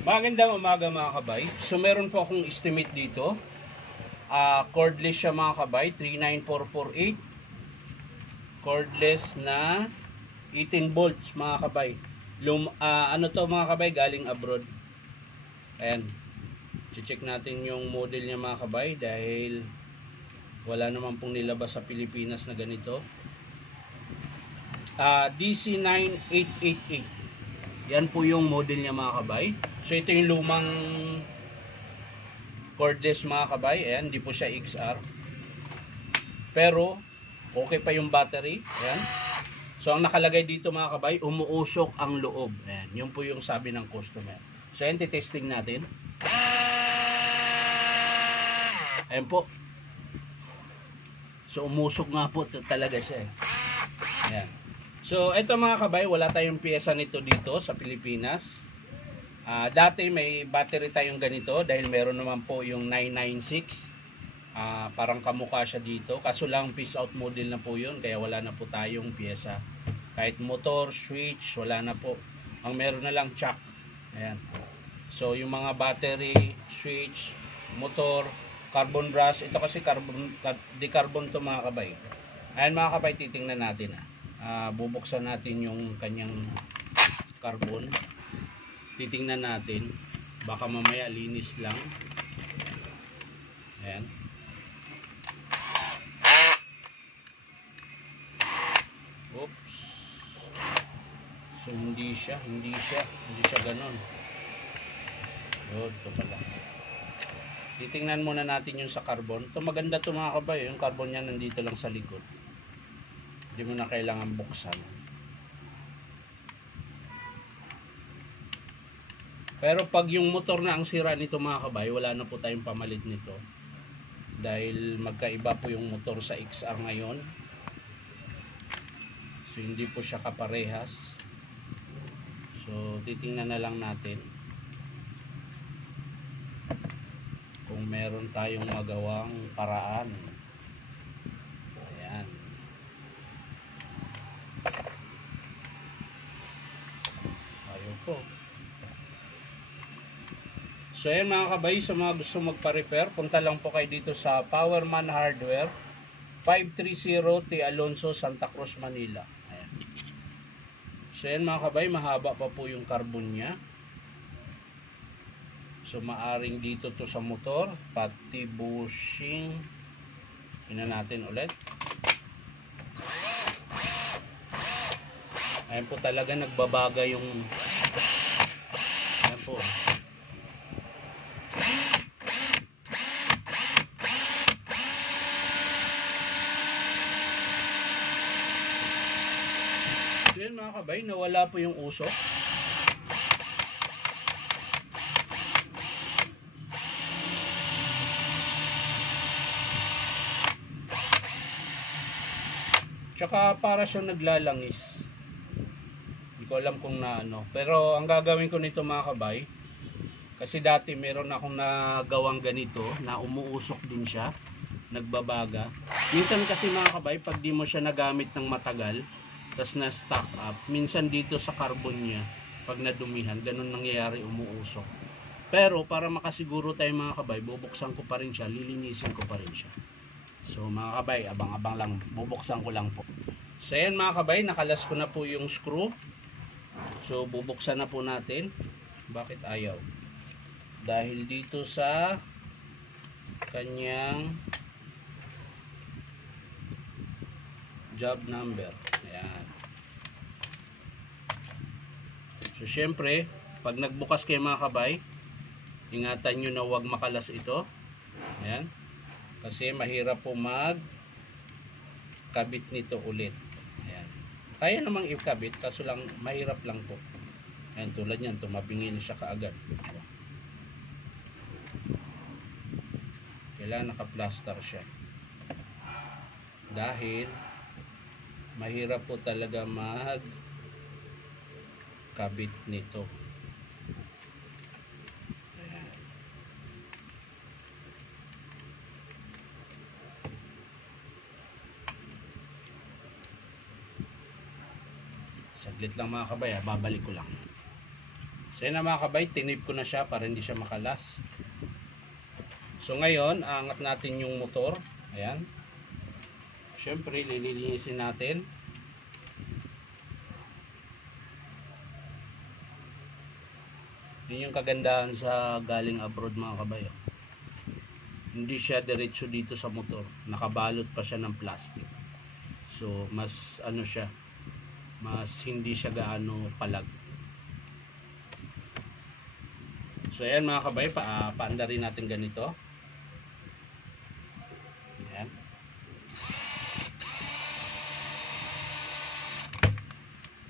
Magandang umaga mga kabay. So meron po akong estimate dito. Cordless siya mga kabay, 39448. Cordless na 18 volts mga kabay. Ano to mga kabay, galing abroad. Ayan. Check natin yung model niya mga kabay dahil wala naman pong nilabas sa Pilipinas na ganito. DC9888. Yan po yung model niya mga kabay. So ito yung lumang cordless mga kabay. Ayan, hindi po siya XR. Pero okay pa yung battery. Ayan. So ang nakalagay dito mga kabay, umuusok ang loob. Ayan, yun po yung sabi ng customer. So ayan, testing natin. Ayan po. So umusok nga po talaga siya. Ayan. So ito mga kabay, wala tayong piyesa nito dito sa Pilipinas. Dati may battery tayong ganito dahil meron naman po yung 996. Parang kamukha siya dito. Kaso lang piece out model na po yun, kaya wala na po tayong piyesa. Kahit motor, switch, wala na po. Ang meron na lang chuck. Ayan. So yung mga battery, switch, motor, carbon brush. Ito kasi decarbon to mga kabay. Ayan mga kabay, titingnan natin. Bubuksan natin yung kanyang carbon. Titingnan natin, baka mamaya linis lang. Ayan. Oops. So hindi siya ganon. Ito pala. Titingnan muna natin yung sa carbon. Ito maganda to mga kabay, yung carbon niya nandito lang sa likod. Hindi mo na kailangan buksan. Pero pag yung motor na ang sira nito mga kabay, wala na po tayong pamalit nito. Dahil magkaiba po yung motor sa XR ngayon. So hindi po siya kaparehas. So titingnan na lang natin kung meron tayong magawang paraan. Ayan. Ayaw po. So ayan mga kabay, sa mga gusto magpa-repair, punta lang po kayo dito sa Powerman Hardware, 530 T. Alonso, Santa Cruz, Manila. Ayan. So ayan mga kabay, mahaba pa po yung carbon niya. So maaring dito to sa motor, pati bushing. Tingnan natin ulit. Ayan po talaga nagbabaga yung, ayan po. Yan mga kabay, nawala po yung usok. Tsaka para siyang naglalangis. Hindi ko alam kung naano. Pero ang gagawin ko nito mga kabay, kasi dati meron akong nagawang ganito na umuusok din siya, nagbabaga. Minsan kasi mga kabay, pag di mo siya nagamit ng matagal, tas na stock up, minsan dito sa carbon niya pag nadumihan, ganun nangyayari, umuusok. Pero para makasiguro tayo mga kabay, bubuksan ko pa rin siya, lilinisin ko pa rin siya. So mga kabay, abang-abang lang, bubuksan ko lang po. So ayan mga kabay, nakalas ko na po yung screw. So bubuksan na po natin. Bakit ayaw? Dahil dito sa kanyang job number. Ayan. So syempre, pag nagbukas kayo mga kabay, ingatan nyo na huwag makalas ito. Ayan. Kasi mahirap po magkabit nito ulit. Ayan. Kaya namang ikabit, kaso lang mahirap lang po. Ayan, tulad yan, tumabingin siya kaagad. Kailangan naka-plaster siya. Dahil mahirap po talaga magkabit nito. Ayan. Saglit lang mga kabay, babalik ko lang. So yan na mga kabay, tinip ko na siya para hindi siya makalas. So ngayon, angat natin yung motor. Ayan. Siyempre, lilinisin natin. Yun yung kagandahan sa galing abroad mga kabay. Hindi siya diretso dito sa motor. Nakabalot pa siya ng plastic. So, mas ano siya, mas hindi siya gaano palag. So, ayan mga kabay, paanda rin natin ganito. Ayan.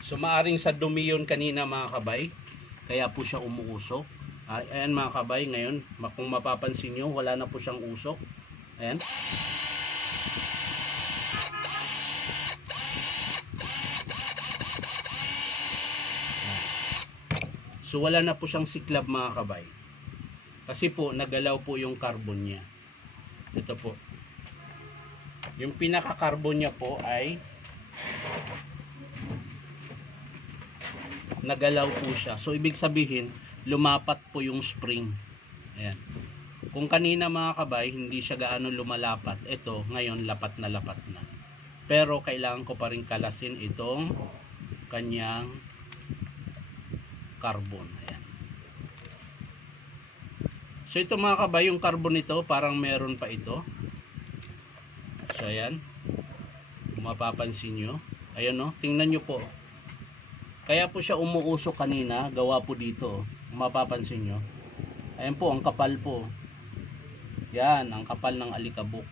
So, maaring sa dumi yun kanina mga kabay, kaya po siya umuusok. Ayan mga kabay, ngayon, kung mapapansin nyo, wala na po siyang usok. Ayan. So wala na po siyang siklab mga kabay. Kasi po nagalaw po yung carbon niya. Ito po. Yung pinaka-carbon niya po ay nagalaw po siya. So ibig sabihin, lumapat po yung spring. Ayan. Kung kanina mga kabay, hindi siya gaano lumalapat. Ito, ngayon lapat na lapat na. Pero kailangan ko pa rin kalasin itong kanyang carbon. Ayan. So ito mga kabay, yung carbon nito parang meron pa ito. So ayan. Kung mapapansin nyo. Ayan o, tingnan nyo po. Kaya po siya umuusok kanina, gawa po dito. Kung mapapansin nyo. Ayan po, ang kapal po. Yan, ang kapal ng alikabok.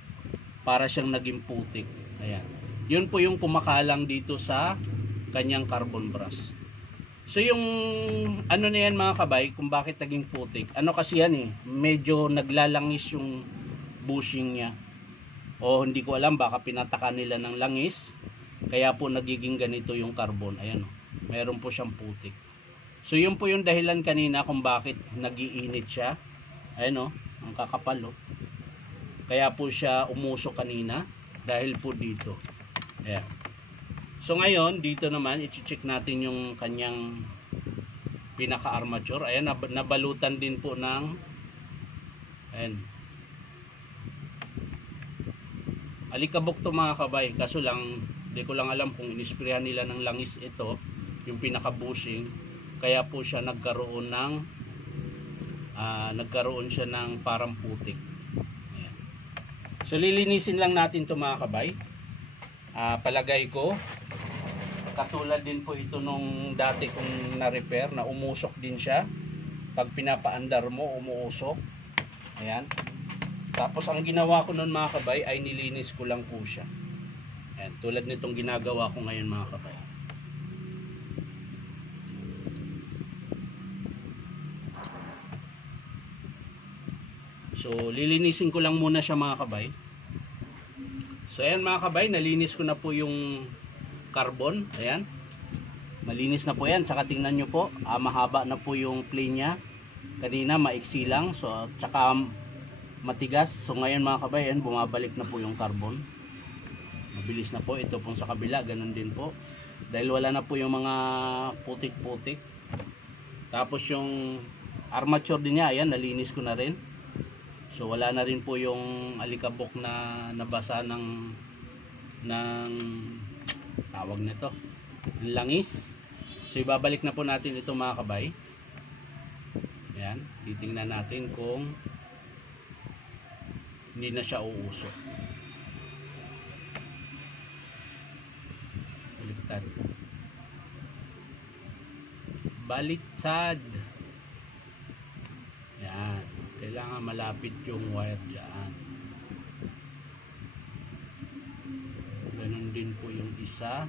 Para siyang naging putik. Ayan. Yun po yung kumakalang dito sa kanyang carbon brush. So yung ano na yan mga kabay, kung bakit naging putik, ano kasi yan eh, medyo naglalangis yung bushing niya. O hindi ko alam, baka pinataka nila ng langis, kaya po nagiging ganito yung carbon. Ayan o, mayroon po siyang putik. So yun po yung dahilan kanina kung bakit nagiinit siya. Ayan o, ang kakapal o. Kaya po siya umusok kanina, dahil po dito. Ayan. So ngayon, dito naman, i-check natin yung kanyang pinaka-armature. Ayan, nabalutan din po ng ayan, alikabok to mga kabay. Kaso lang, di ko lang alam kung inisprayan nila ng langis ito, yung pinaka-bushing. Kaya po siya nagkaroon siya ng parang putik. Ayan. So lilinisin lang natin to mga kabay. Palagay ko katulad din po ito nung dati kong na-repair na umusok din siya. Pag pinapaandar mo, umuusok. Ayan. Tapos ang ginawa ko nun mga kabay ay nilinis ko lang po siya. Ayan. Tulad nitong ginagawa ko ngayon mga kabay. So lilinisin ko lang muna siya mga kabay. So ayan mga kabay, nalinis ko na po yung carbon. Ayan, malinis na po yan. Tsaka tingnan nyo po, mahaba na po yung plane nya. Kanina maiksi lang, so tsaka matigas. So ngayon mga kabay, ayan, bumabalik na po yung carbon. Mabilis na po. Ito pong sa kabila, ganun din po. Dahil wala na po yung mga putik-putik. Tapos yung armature din niya, ayan, nalinis ko na rin. So wala na rin po yung alikabok na nabasa ng tawag nito, ng langis. So ibabalik na po natin ito mga kabay. Ayan, titingnan natin kung hindi na siya uusok. Baliktad. Baliktad. Ayan, kailangan malapit yung wire dyan. Ganun din po yung isa.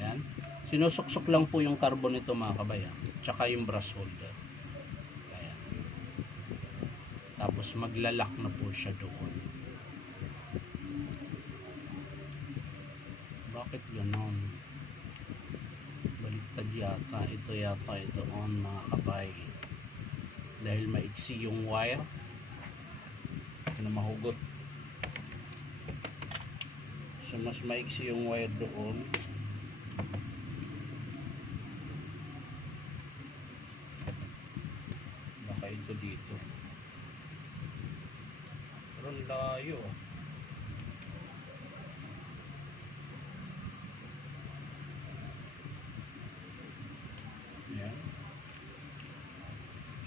Ayan. Sinusuksok lang po yung carbon nito mga kabay. Tsaka yung brush holder. Ayan. Tapos maglalak na po siya doon. Bakit ganon? Baliktad yata. Ito yata ito on mga kabay. Dahil maiksi yung wire. Ito na mahugot. So mas maiksi yung wire doon. tsaka ito dito. Pero ang layo. Ayan.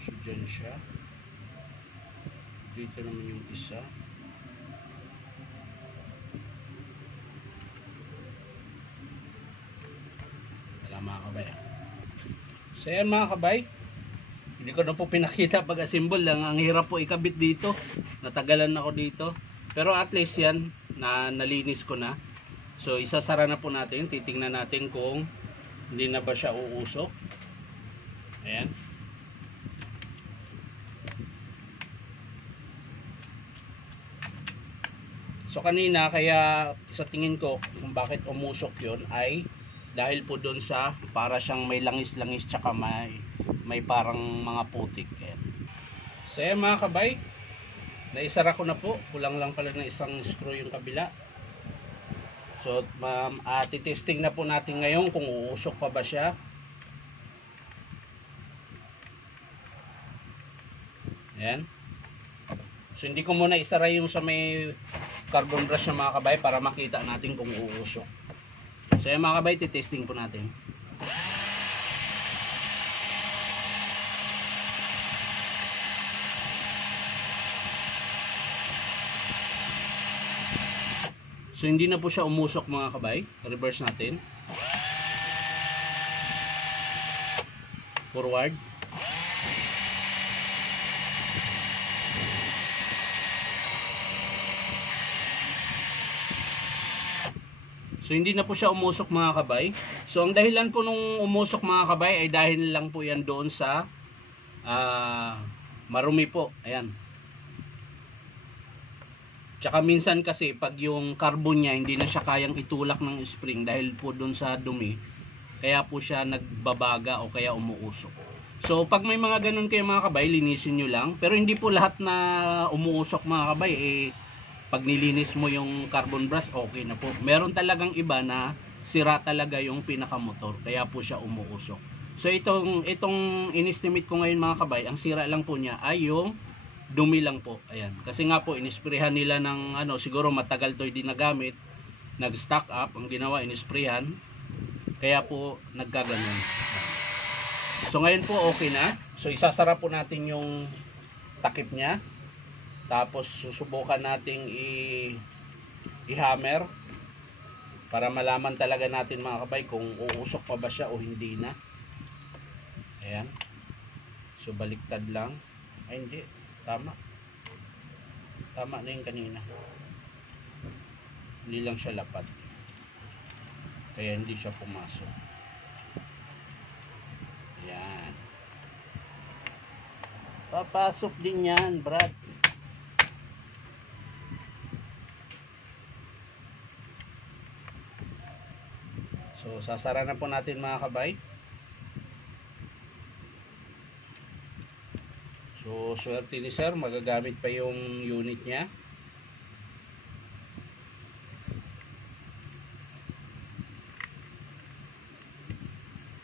So dyan siya. Dito naman yung isa. Wala mga kabay. So yan mga kabay. Hindi ko na po pinakita pag-assemble lang. Ang hirap po ikabit dito. Natagalan ako dito. Pero at least yan, nalinis ko na. So isasara na po natin. Titingnan natin kung hindi na ba siya uusok. Ayan. So kanina kaya sa tingin ko kung bakit umusok yun ay dahil po doon sa para siyang may langis-langis tsaka may parang mga putik. Ayan. So ayan mga kabay, naisara ko na po. Kulang lang pala ng isang screw yung kabila. So titesting na po natin ngayon kung uusok pa ba siya. Ayan. So hindi ko muna isara yung sa may carbon brush na mga kabay para makita natin kung uusok. So ayan mga kabay, titesting po natin. So hindi na po siya umusok mga kabay. Reverse natin. Forward. So hindi na po siya umusok mga kabay. So ang dahilan po nung umusok mga kabay ay dahil lang po yan doon sa marumi po. Ayan. Tsaka minsan kasi pag yung carbon niya hindi na siya kayang itulak ng spring dahil po doon sa dumi, kaya po siya nagbabaga o kaya umuusok. So pag may mga ganun kayo mga kabay, linisin nyo lang. Pero hindi po lahat na umuusok mga kabay pag nilinis mo yung carbon brush, okay na po. Meron talagang iba na sira talaga yung pinakamotor, kaya po siya umuusok. So itong in-estimate ko ngayon mga kabay, ang sira lang po niya ay yung dumi lang po. Ayan. Kasi nga po, inisprehan nila ng siguro matagal to hindi nagamit, nag-stock up, ang ginawa, inisprehan, kaya po nagkaganon. So ngayon po okay na. So isasara po natin yung takip niya. Tapos susubukan nating i-hammer para malaman talaga natin mga kabay kung uusok pa ba siya o hindi na. Ayan. So baliktad lang. Ay hindi. Tama. Tama na yung kanina. Hindi lang siya lapad. Kaya hindi siya pumasok. Ayan. Papasok din yan, Brad. So, sasara na po natin mga kabay. So, swerte ni sir, magagamit pa yung unit niya.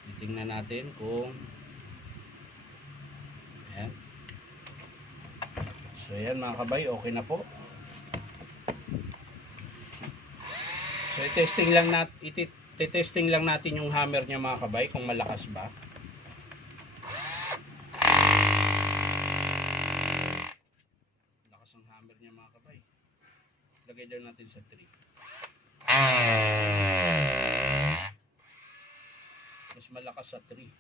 Titingnan natin kung ayan. So, ayan mga kabay, okay na po. So, i-testing lang natin yung hammer niya mga kabay kung malakas ba. Lakas ang hammer niya mga kabay. Lagay daw natin sa 3. Mas malakas sa 3.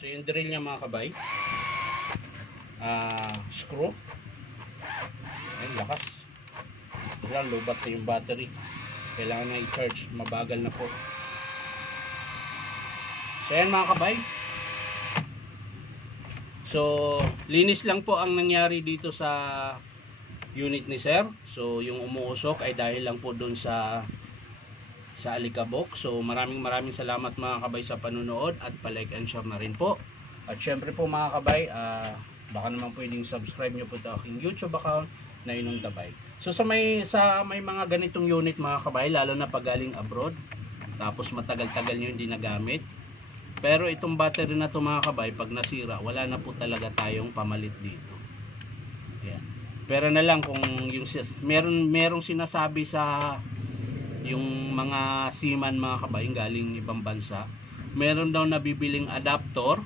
So yung drill niya mga kabay, screw. Ayun, lakas. Wala, lobat na yung battery. Kailangan na i-charge, mabagal na po. So yan mga kabay. So linis lang po ang nangyari dito sa unit ni sir. So yung umuusok ay dahil lang po doon sa alikabok. So maraming salamat mga kabay sa panunood at pa-like and share na rin po. At syempre po mga kabay, baka naman pwedeng subscribe nyo po sa aking YouTube account na Inong Tabay. So sa may mga ganitong unit mga kabay, lalo na pag galing abroad, tapos matagal-tagal nyo hindi nagamit, Pero itong battery na to mga kabay, pag nasira, wala na po talaga tayong pamalit dito. Ayan. Pero na lang kung yung merong sinasabi sa yung mga seaman mga kabay galing ibang bansa, meron daw nabibiling adapter.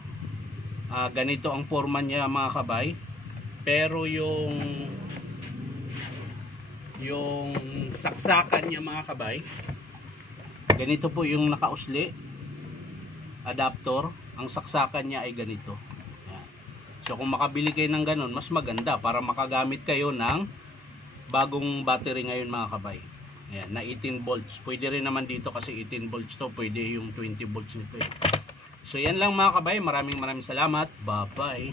Ganito ang forma niya mga kabay. Pero yung saksakan niya mga kabay, ganito po yung nakausli adapter, ang saksakan niya ay ganito. Ayan. So kung makabili kayo ng ganun, mas maganda para makagamit kayo ng bagong battery ngayon mga kabay. Ayan, na 18 volts. Pwede rin naman dito kasi 18 volts to, pwede yung 20 volts nito. So yan lang mga kabay, maraming salamat. Bye bye.